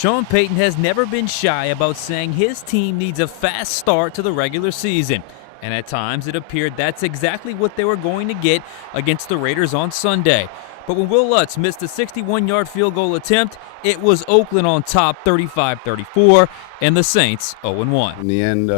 Sean Payton has never been shy about saying his team needs a fast start to the regular season. And at times it appeared that's exactly what they were going to get against the Raiders on Sunday. But when Will Lutz missed a 61-yard field goal attempt, it was Oakland on top 35-34 and the Saints 0-1. In the end,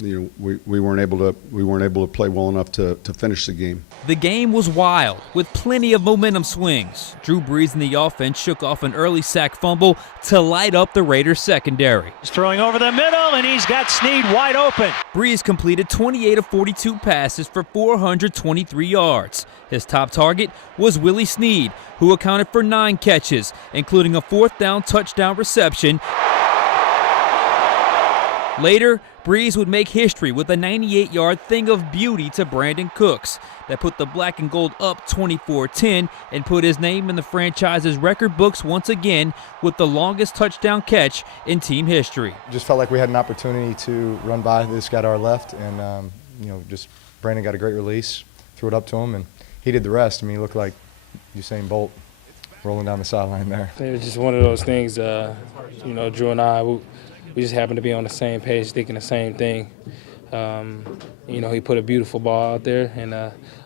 we weren't able to play well enough to finish the game. The game was wild, with plenty of momentum swings. Drew Brees and the offense shook off an early sack fumble to light up the Raiders secondary. He's throwing over the middle, and he's got Snead wide open. Brees completed 28 of 42 passes for 423 yards. His top target was Willie Snead, who accounted for 9 catches, including a 4th down touchdown reception. Later, Brees would make history with a 98-yard thing of beauty to Brandon Cooks that put the black and gold up 24-10 and put his name in the franchise's record books once again with the longest touchdown catch in team history. Just felt like we had an opportunity to run by this guy to our left, and just Brandon got a great release, threw it up to him, and he did the rest. I mean, he looked like Usain Bolt rolling down the sideline there. It was just one of those things, Drew and I, we just happened to be on the same page, thinking the same thing. He put a beautiful ball out there, and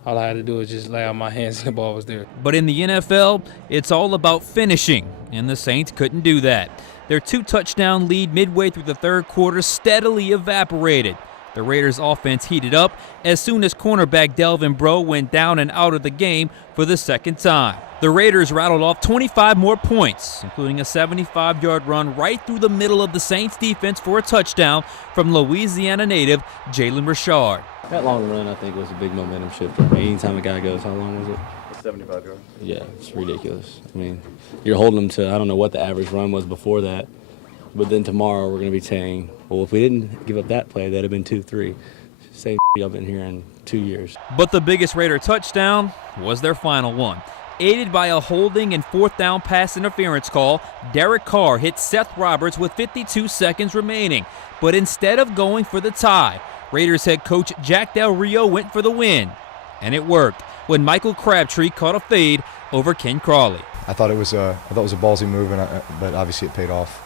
all I had to do was just lay out my hands and the ball was there. But in the NFL, it's all about finishing, and the Saints couldn't do that. Their 2-touchdown lead midway through the third quarter steadily evaporated. The Raiders' offense heated up as soon as cornerback Delvin Breaux went down and out of the game for the second time. The Raiders rattled off 25 more points, including a 75-yard run right through the middle of the Saints defense for a touchdown from Louisiana native Jalen Richard. That long run, I think, was a big momentum shifter. I mean, anytime a guy goes, how long was it? 75 yards. Yeah, it's ridiculous. I mean, you're holding them to, I don't know what the average run was before that, but then tomorrow we're going to be saying, well, if we didn't give up that play, that'd have been 2-3. Same I've been here in 2 years. But the biggest Raider touchdown was their final one. Aided by a holding and 4th down pass interference call, Derek Carr hit Seth Roberts with 52 seconds remaining. But instead of going for the tie, Raiders head coach Jack Del Rio went for the win. And it worked when Michael Crabtree caught a fade over Ken Crawley. I thought it was a ballsy move, but obviously it paid off.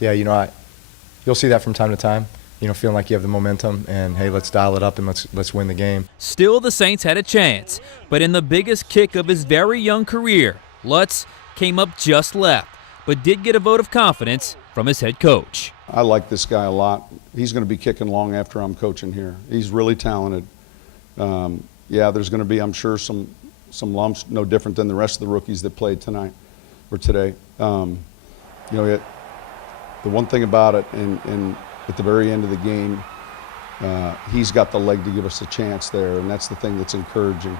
You'll see that from time to time. Feeling like you have the momentum, and hey, let's dial it up and let's win the game. Still, the Saints had a chance, but in the biggest kick of his very young career, Lutz came up just left, but did get a vote of confidence from his head coach. I like this guy a lot. He's going to be kicking long after I'm coaching here. He's really talented. There's going to be, I'm sure, some lumps, no different than the rest of the rookies that played tonight or today. The one thing about it, and at the very end of the game, he's got the leg to give us a chance there, and that's the thing that's encouraging.